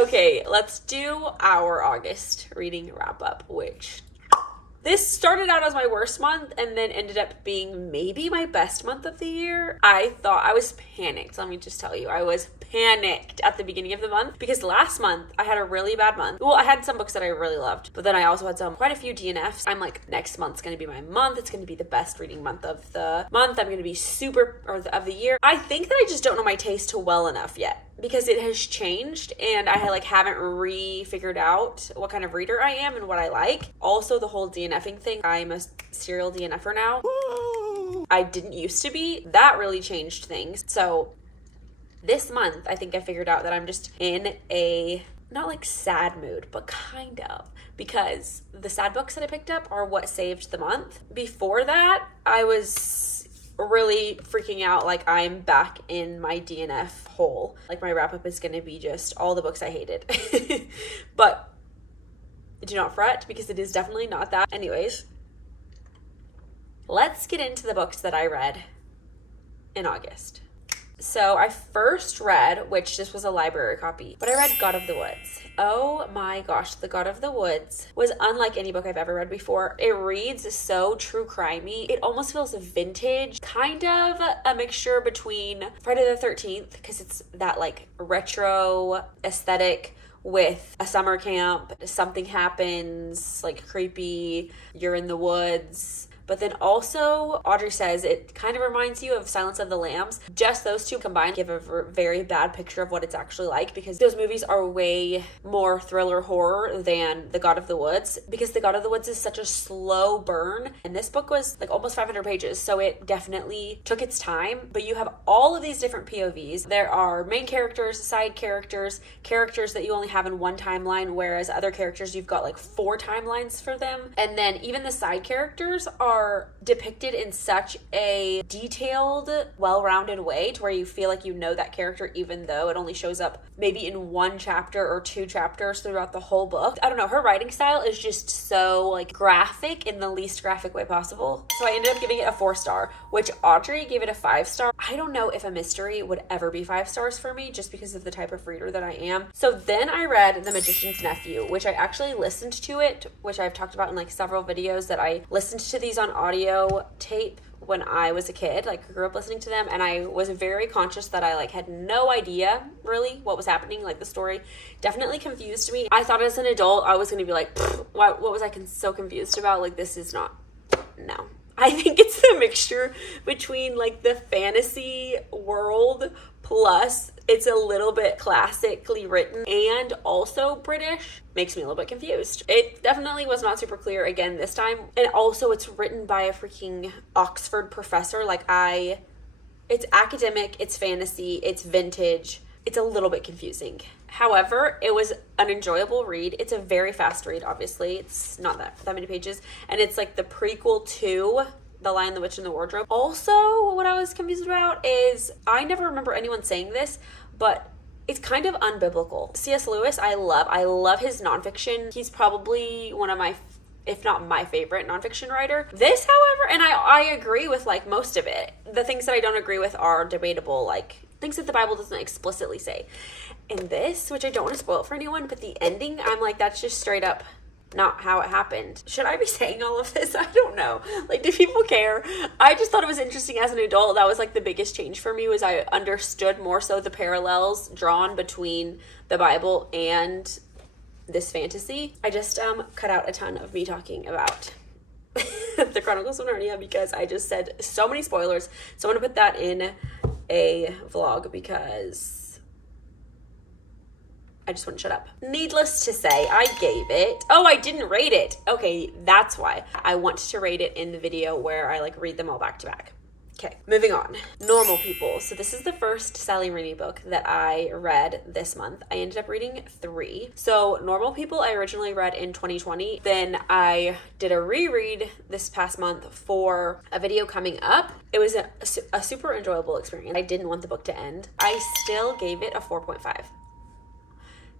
Okay, let's do our August reading wrap up, which this started out as my worst month and then ended up being maybe my best month of the year. I was panicked. Let me just tell you, I was panicked at the beginning of the month because last month I had a really bad month. Well, I had some books that I really loved, but then I also had quite a few DNFs. I'm like, next month's going to be my month. It's going to be the best reading month of the month. I'm going to be of the year. I think that I just don't know my taste well enough yet, because it has changed and I haven't figured out what kind of reader I am and what I like. Also, the whole DNFing thing. I'm a serial DNFer now. Woo! I didn't used to be. That really changed things. So this month, I think I figured out that I'm just in a not like sad mood, but kind of, because the sad books that I picked up are what saved the month. Before that, I was really freaking out like I'm back in my DNF hole. Like my wrap up is going to be just all the books I hated. But do not fret, because it is definitely not that. Anyways, let's get into the books that I read in August. So I first read, which this was a library copy, but I read God of the Woods. Oh my gosh, The God of the Woods was unlike any book I've ever read before. It reads so true crimey. It almost feels vintage, kind of a mixture between Friday the 13th, because it's that like retro aesthetic with a summer camp, something happens, like creepy, you're in the woods. But then also, Audrey says it kind of reminds you of Silence of the Lambs. Just those two combined give a very bad picture of what it's actually like, because those movies are way more thriller horror than The God of the Woods, because The God of the Woods is such a slow burn. And this book was like almost 500 pages, so it definitely took its time. But you have all of these different POVs. There are main characters, side characters, characters that you only have in one timeline, whereas other characters, you've got like 4 timelines for them. And then even the side characters are depicted in such a detailed, well-rounded way to where you feel like you know that character, even though it only shows up maybe in 1 chapter or 2 chapters throughout the whole book. I don't know, her writing style is just so like graphic in the least graphic way possible. So I ended up giving it a 4-star, which Audrey gave it a 5-star. I don't know if a mystery would ever be 5 stars for me, just because of the type of reader that I am. So then I read The Magician's Nephew, which I actually listened to it, which I've talked about in like several videos, that I listened to these on audio tape when I was a kid, like grew up listening to them, and I was very conscious that I like had no idea really what was happening. Like the story definitely confused me. I thought as an adult I was going to be like, what was I so confused about? Like, this is not, no. I think it's the mixture between like the fantasy world plus it's a little bit classically written and also British. Makes me a little bit confused. It definitely was not super clear again this time. And also it's written by a freaking Oxford professor. It's academic, it's fantasy, it's vintage. It's a little bit confusing. However, it was an enjoyable read. It's a very fast read, obviously. It's not that many pages. And it's like the prequel to The Lion, the Witch, and the Wardrobe. Also, what I was confused about is, I never remember anyone saying this, but it's kind of unbiblical. C.S. Lewis, I love his nonfiction. He's probably one of my, if not my favorite nonfiction writer. This, however, and I agree with like most of it. The things that I don't agree with are debatable, like things that the Bible doesn't explicitly say. In this, which I don't want to spoil it for anyone, but the ending, I'm like, that's just straight up not how it happened. Should I be saying all of this? I don't know. Like, do people care? I just thought it was interesting as an adult. That was like the biggest change for me, was I understood more so the parallels drawn between the Bible and this fantasy. I just cut out a ton of me talking about the Chronicles of Narnia because I just said so many spoilers. So I'm gonna put that in a vlog because I just wouldn't shut up. Needless to say, I gave it, oh, I didn't rate it. Okay, that's why. I want to rate it in the video where I like read them all back to back. Okay, moving on. Normal People. So this is the first Sally Rooney book that I read this month. I ended up reading 3. So Normal People I originally read in 2020. Then I did a reread this past month for a video coming up. It was a super enjoyable experience. I didn't want the book to end. I still gave it a 4.5.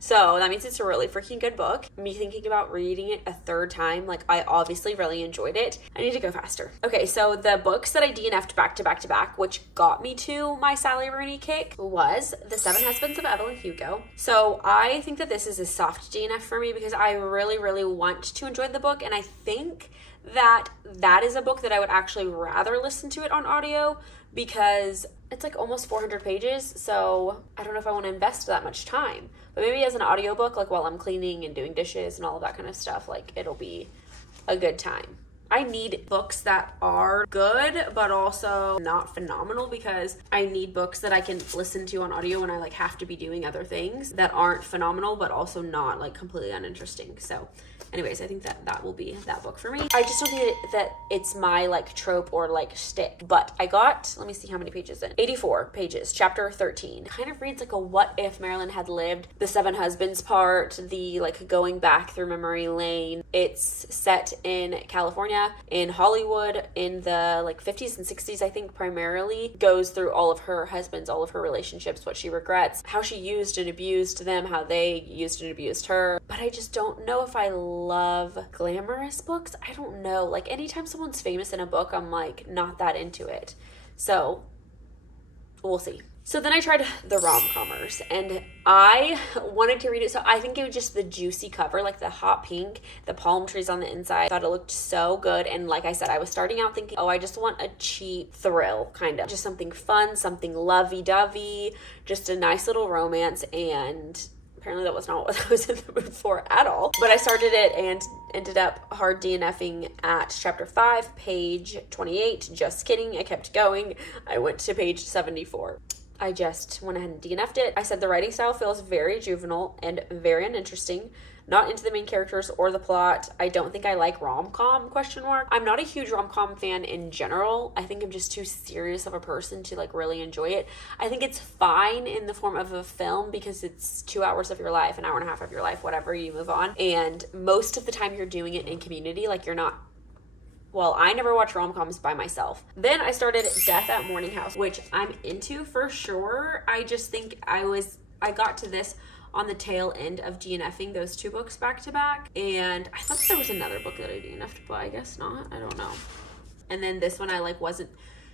So that means it's a really freaking good book. Me thinking about reading it a third time, like I obviously really enjoyed it. I need to go faster. Okay, so the books that I DNF'd back to back to back, which got me to my Sally Rooney kick, was The Seven Husbands of Evelyn Hugo. So I think that this is a soft DNF for me because I really, really want to enjoy the book, and I think that that is a book that I would actually rather listen to it on audio because it's like almost 400 pages, so I don't know if I want to invest that much time. But maybe as an audiobook, like while I'm cleaning and doing dishes and all of that kind of stuff, like it'll be a good time. I need books that are good, but also not phenomenal, because I need books that I can listen to on audio when I like have to be doing other things that aren't phenomenal, but also not like completely uninteresting. So anyways, I think that that will be that book for me. I just don't think that it's my like trope or like shtick, but I got, let me see how many pages in, 84 pages, chapter 13. Kind of reads like a what if Marilyn had lived. The Seven Husbands part, the like going back through memory lane. It's set in California, in Hollywood, in the like 50s and 60s, I think primarily. Goes through all of her husbands, all of her relationships, what she regrets, how she used and abused them, how they used and abused her. But I just don't know if I love glamorous books. I don't know. Like anytime someone's famous in a book, I'm like not that into it. So we'll see. So then I tried the rom-commers and I wanted to read it. So I think it was just the juicy cover, like the hot pink, the palm trees on the inside. I thought it looked so good. And like I said, I was starting out thinking, oh, I just want a cheap thrill, kind of. Just something fun, something lovey-dovey, just a nice little romance. And apparently that was not what I was in the mood for at all. But I started it and ended up hard DNFing at chapter 5, page 28. Just kidding. I kept going. I went to page 74. I just went ahead and DNF'd it. I said the writing style feels very juvenile and very uninteresting. Not into the main characters or the plot. I don't think I like rom-com, ? I'm not a huge rom-com fan in general. I think I'm just too serious of a person to like really enjoy it. I think it's fine in the form of a film because it's 2 hours of your life, an hour and a half of your life, whatever, you move on. And most of the time you're doing it in community, like you're not, well, I never watch rom-coms by myself. Then I started Death at Morning House, which I'm into for sure. I just think I got to this on the tail end of DNFing those two books back to back. And I thought there was another book that I DNF'd, but I guess not. I don't know. And then this one I like wasn't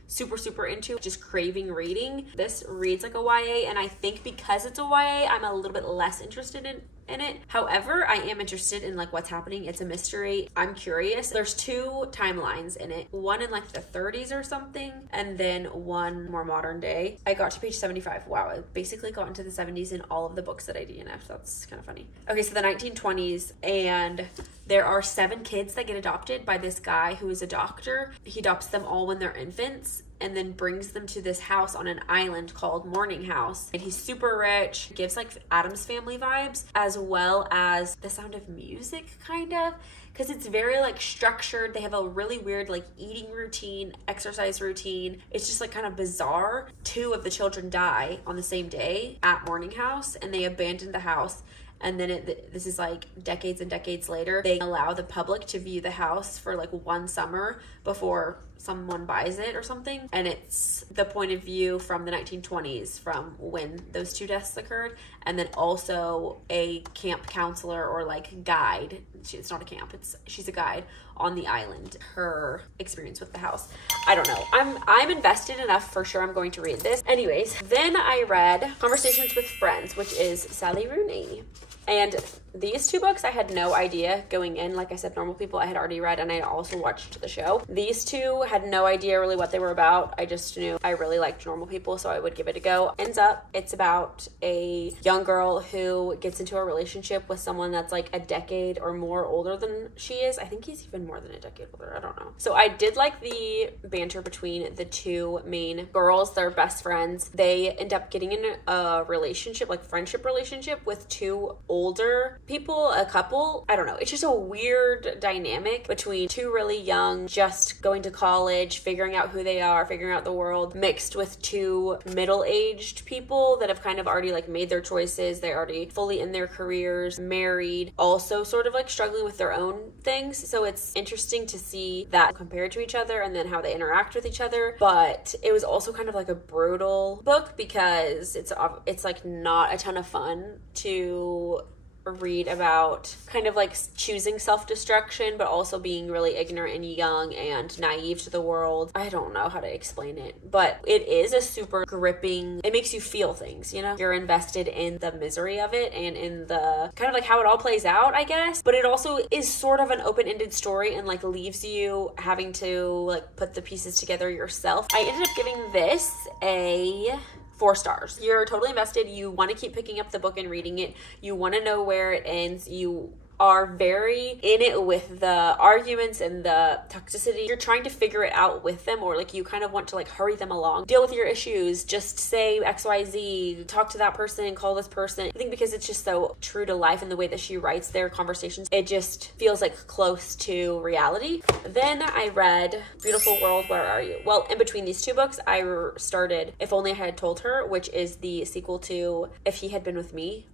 super into, just craving reading. This reads like a YA, and I think because it's a YA, I'm a little bit less interested in it. However, I am interested in like what's happening. It's a mystery. I'm curious. There's 2 timelines in it. One in like the 30s or something, and then one more modern day. I got to page 75. Wow, I basically got into the 70s in all of the books that I DNF'd. That's kind of funny. Okay, so the 1920s, and there are 7 kids that get adopted by this guy who is a doctor. He adopts them all when they're infants and then brings them to this house on an island called Morning House. And he's super rich, gives like Addams Family vibes, as well as The Sound of Music, kind of, because it's very like structured. They have a really weird like eating routine, exercise routine. It's just like kind of bizarre. 2 of the children die on the same day at Morning House, and they abandon the house. And then this is like decades and decades later. They allow the public to view the house for like 1 summer before someone buys it or something. And it's the point of view from the 1920s, from when those 2 deaths occurred. And then also a camp counselor or like guide. It's not a camp, she's a guide on the island. Her experience with the house. I don't know. I'm invested enough, for sure I'm going to read this. Anyways, then I read Conversations with Friends, which is Sally Rooney. And these 2 books I had no idea going in. Like I said, Normal People I had already read, and I also watched the show. These 2 had no idea really what they were about. I just knew I really liked Normal People, so I would give it a go. Ends up, it's about a young girl who gets into a relationship with someone that's like a decade or more older than she is. I think he's even more than a decade older. I don't know. So I did like the banter between the 2 main girls. They're best friends. They end up getting in a relationship, like friendship relationship, with 2 older a couple, I don't know, it's just a weird dynamic between two really young, just going to college, figuring out who they are, figuring out the world, mixed with two middle-aged people that have kind of already like made their choices. They're already fully in their careers, married, also sort of like struggling with their own things. So it's interesting to see that compared to each other and then how they interact with each other. But it was also kind of like a brutal book because it's like not a ton of fun to read about, kind of like choosing self-destruction but also being really ignorant and young and naive to the world. I don't know how to explain it, but it is a super gripping, it makes you feel things, you know, you're invested in the misery of it and in the kind of like how it all plays out, I guess. But it also is sort of an open-ended story and like leaves you having to like put the pieces together yourself. I ended up giving this a 4 stars. You're totally invested. You want to keep picking up the book and reading it. You want to know where it ends. You are very in it with the arguments and the toxicity. You're trying to figure it out with them, or like you kind of want to like hurry them along, deal with your issues, just say XYZ, talk to that person, call this person. I think because it's just so true to life in the way that she writes their conversations, it just feels like close to reality. Then I read Beautiful World, Where Are You? Well, in between these two books, I started If Only I Had Told Her, which is the sequel to If He Had Been With Me.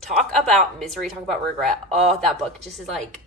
Talk about misery, talk about regret. Oh, that book just is like,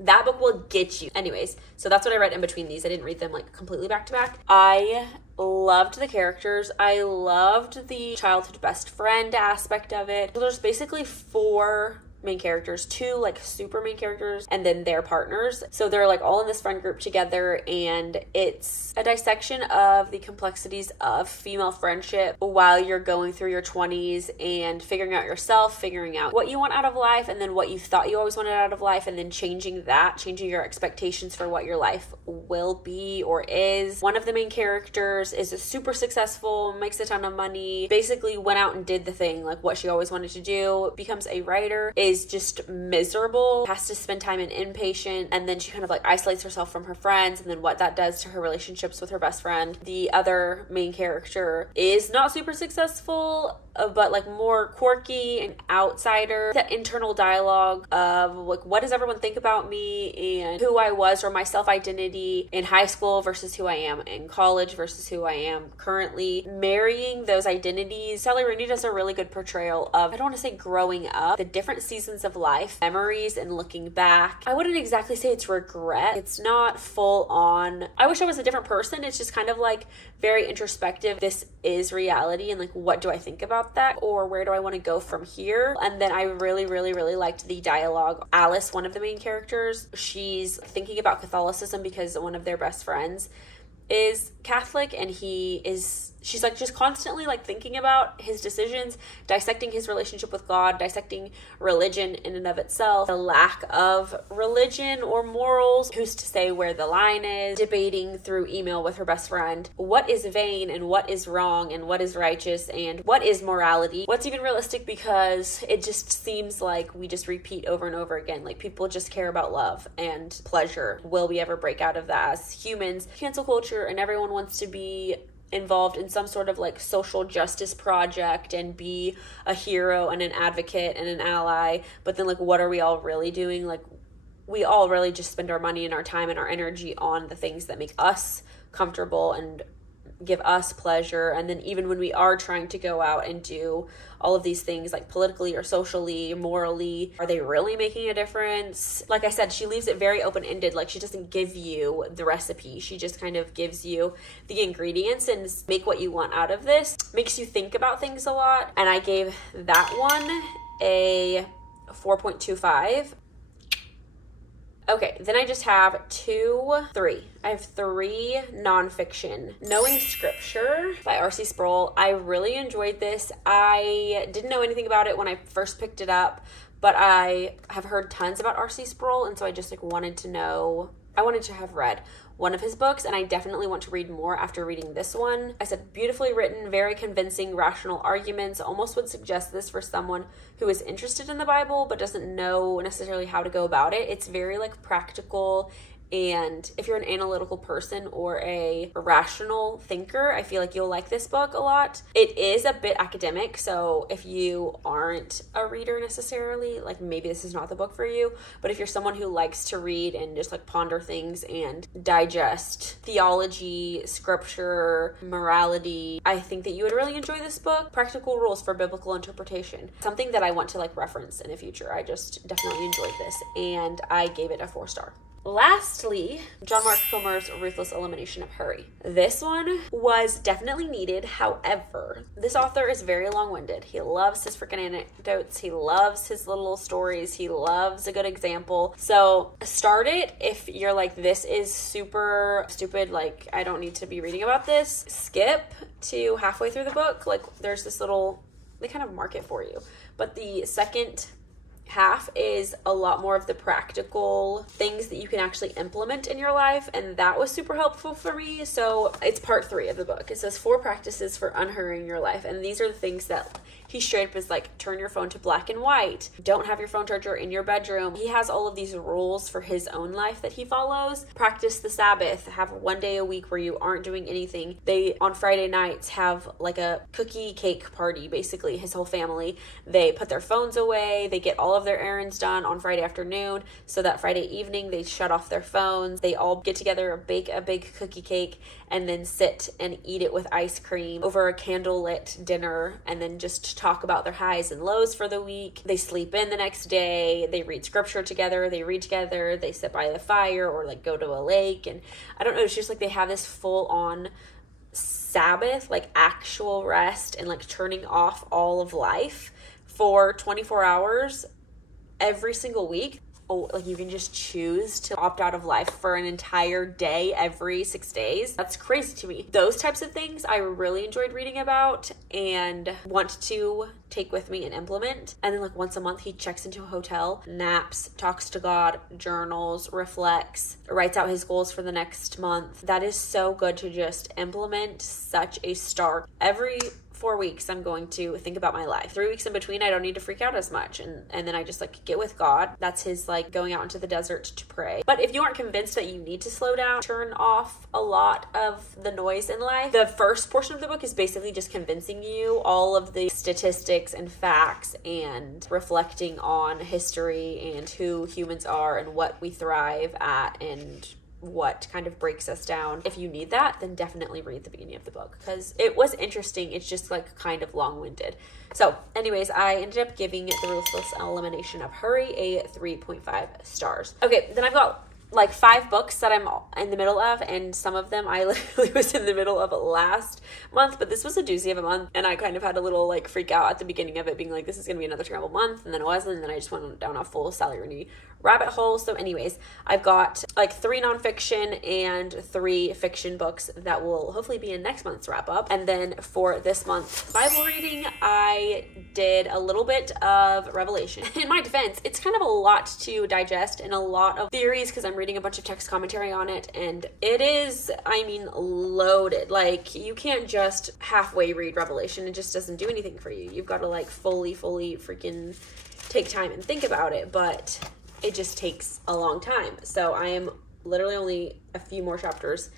that book will get you. Anyways, so that's what I read in between these. I didn't read them like completely back to back. I loved the characters. I loved the childhood best friend aspect of it. So there's basically 4 main characters, 2 like super main characters, and then their partners. So they're like all in this friend group together, and it's a dissection of the complexities of female friendship while you're going through your 20s and figuring out yourself, figuring out what you want out of life, and then what you thought you always wanted out of life, and then changing your expectations for what your life will be or is. One of the main characters is super successful, makes a ton of money, basically went out and did the thing, like what she always wanted to do, becomes a writer, is just miserable, has to spend time in inpatient, and then she kind of like isolates herself from her friends, and then what that does to her relationships with her best friend. The other main character is not super successful, but like more quirky and outsider. That internal dialogue of like, what does everyone think about me and who I was, or my self-identity in high school versus who I am in college versus who I am currently. Marrying those identities. Sally Rooney does a really good portrayal of, I don't want to say growing up, the different seasons of life, memories, and looking back. I wouldn't exactly say it's regret. It's not full on, I wish I was a different person. It's just kind of like very introspective. This is reality, and like, what do I think about that, or where do I want to go from here? And then I really liked the dialogue. Alice, one of the main characters, she's thinking about Catholicism because one of their best friends is Catholic, and she's like just constantly like thinking about his decisions, dissecting his relationship with God, dissecting religion in and of itself, the lack of religion or morals, who's to say where the line is, debating through email with her best friend what is vain and what is wrong and what is righteous and what is morality, what's even realistic, because it just seems like we just repeat over and over again, like people just care about love and pleasure. Will we ever break out of that as humans? Cancel culture, and everyone wants to be involved in some sort of like social justice project and be a hero and an advocate and an ally, but then like, what are we all really doing? Like, we all really just spend our money and our time and our energy on the things that make us comfortable and give us pleasure. And then even when we are trying to go out and do all of these things, like politically or socially, morally, are they really making a difference? Like I said, she leaves it very open-ended. Like, she doesn't give you the recipe. She just kind of gives you the ingredients and make what you want out of this. Makes you think about things a lot. And I gave that one a 4.25. Okay, then I just have three. I have 3 nonfiction. Knowing Scripture by R.C. Sproul. I really enjoyed this. I didn't know anything about it when I first picked it up, but I have heard tons about R.C. Sproul, and so I just like wanted to know. I wanted to have read one of his books, and I definitely want to read more after reading this one. I said, beautifully written, very convincing, rational arguments. Almost would suggest this for someone who is interested in the Bible but doesn't know necessarily how to go about it. It's very like practical And if you're an analytical person or a rational thinker, I feel like you'll like this book a lot. It is a bit academic, so if you aren't a reader necessarily, like maybe this is not the book for you, but if you're someone who likes to read and just like ponder things and digest theology, scripture, morality, I think that you would really enjoy this book. Practical Rules for Biblical Interpretation. Something that I want to like reference in the future. I just definitely enjoyed this, and I gave it a 4-star. Lastly, John Mark Comer's Ruthless Elimination of Hurry. This one was definitely needed. However, this author is very long-winded. He loves his freaking anecdotes. He loves his little stories. He loves a good example. So start it if you're like, this is super stupid, like I don't need to be reading about this. Skip to halfway through the book. Like there's this little, they kind of mark it for you. But the second half is a lot more of the practical things that you can actually implement in your life, and that was super helpful for me. So it's part 3 of the book. It says 4 practices for unhurrying your life, and these are the things that he straight up is like, turn your phone to black and white, don't have your phone charger in your bedroom. He has all of these rules for his own life that he follows. Practice the Sabbath, have 1 day a week where you aren't doing anything. They on Friday nights have like a cookie cake party, basically his whole family. They put their phones away, they get all of their errands done on Friday afternoon, so that Friday evening they shut off their phones. They all get together, bake a big cookie cake, and then sit and eat it with ice cream over a candlelit dinner, and then just talk about their highs and lows for the week. They sleep in the next day, they read scripture together, they read together, they sit by the fire or like go to a lake. And I don't know, it's just like they have this full on Sabbath, like actual rest and like turning off all of life for 24 hours every single week. Oh, like you can just choose to opt out of life for an entire day every 6 days. That's crazy to me. Those types of things I really enjoyed reading about and want to take with me and implement. And then like once a month he checks into a hotel, naps, talks to God, journals, reflects, writes out his goals for the next month. That is so good to just implement. Such a start. Every 4 weeks I'm going to think about my life. 3 weeks in between I don't need to freak out as much, and then I just like get with God. That's his like going out into the desert to pray. But if you aren't convinced that you need to slow down, turn off a lot of the noise in life, the first portion of the book is basically just convincing you all of the statistics and facts and reflecting on history and who humans are and what we thrive at and what kind of breaks us down. If you need that, then definitely read the beginning of the book because it was interesting. It's just like kind of long-winded. So anyways, I ended up giving The Ruthless Elimination of Hurry a 3.5 stars. Okay, then I've got like 5 books that I'm in the middle of, and some of them I literally was in the middle of last month, but this was a doozy of a month, and I kind of had a little like freak out at the beginning of it, being like, this is gonna be another terrible month, and then it wasn't, and then I just went down a full Sally Rooney rabbit hole. So anyways, I've got like 3 nonfiction and 3 fiction books that will hopefully be in next month's wrap up. And then for this month's Bible reading, I did a little bit of Revelation. In my defense, it's kind of a lot to digest and a lot of theories because I'm reading a bunch of text commentary on it, and it is, I mean, loaded. Like you can't just halfway read Revelation. It just doesn't do anything for you. You've got to like fully freaking take time and think about it, but it just takes a long time. So I am literally only a few more chapters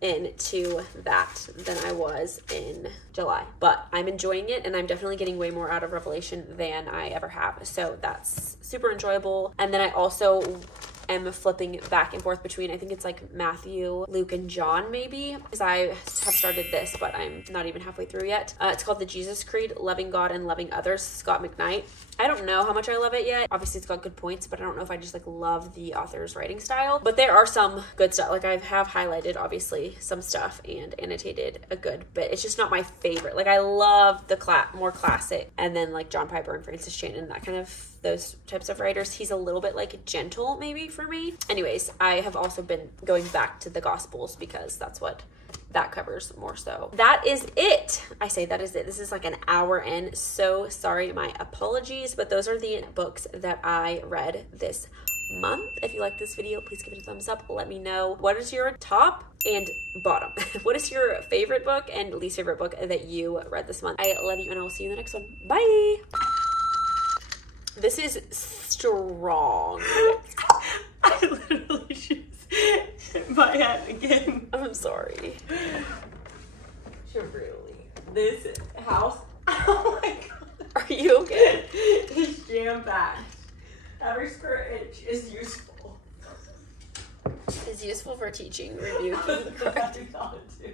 into that than I was in July, but I'm enjoying it, and I'm definitely getting way more out of Revelation than I ever have. So that's super enjoyable. And then I also am flipping back and forth between, I think it's like Matthew, Luke, and John maybe, because I have started this, but I'm not even halfway through yet. It's called The Jesus Creed, Loving God and Loving Others, Scott McKnight. I don't know how much I love it yet. Obviously it's got good points, but I don't know if I just like love the author's writing style, but there are some good stuff. Like I have highlighted obviously some stuff and annotated a good bit. It's just not my favorite. Like I love the more classic, and then like John Piper and Francis Chan, that kind of those types of writers. He's a little bit like gentle maybe for me. Anyways, I have also been going back to the Gospels because that's what that covers more so. That is it. I say that is it. This is like an hour in. So sorry, my apologies, but those are the books that I read this month. If you like this video, please give it a thumbs up. Let me know what is your top and bottom. What is your favorite book and least favorite book that you read this month? I love you, and I will see you in the next one. Bye. This is strong. I literally just my head again. I'm sorry. Truly. This house, oh my god. Are you okay? It's jam-packed. Every square inch is useful. Is useful for teaching, rebuking, That's what I thought too.